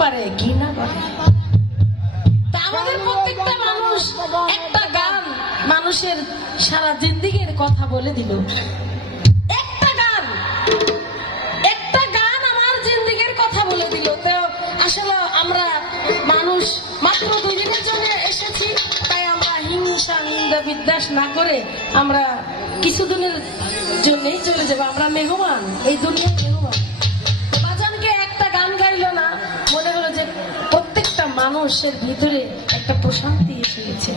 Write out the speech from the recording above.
পারে ঘৃণা করে। তা আমাদের প্রত্যেকটা মানুষ একটা গান মানুষের সারা জিন্দেগীর কথা বলে দিল। একটা গান আমার জিন্দেগীর কথা বলে দিল। তো আসলে আমরা মানুষ মাত্র 2 দিনের জন্য এসেছি, তাই আমরা হিংসা নিন্দা বিদ্বেষ না করে আমরা কিছুদিনের জন্যই চলে যাবো। আমরা মেহমান, এই দুনিয়ার মেহমান। বাজানকে একটা গান গাইলো না, মনে হলো যে প্রত্যেকটা মানুষের ভিতরে একটা প্রশান্তি এসে গেছে।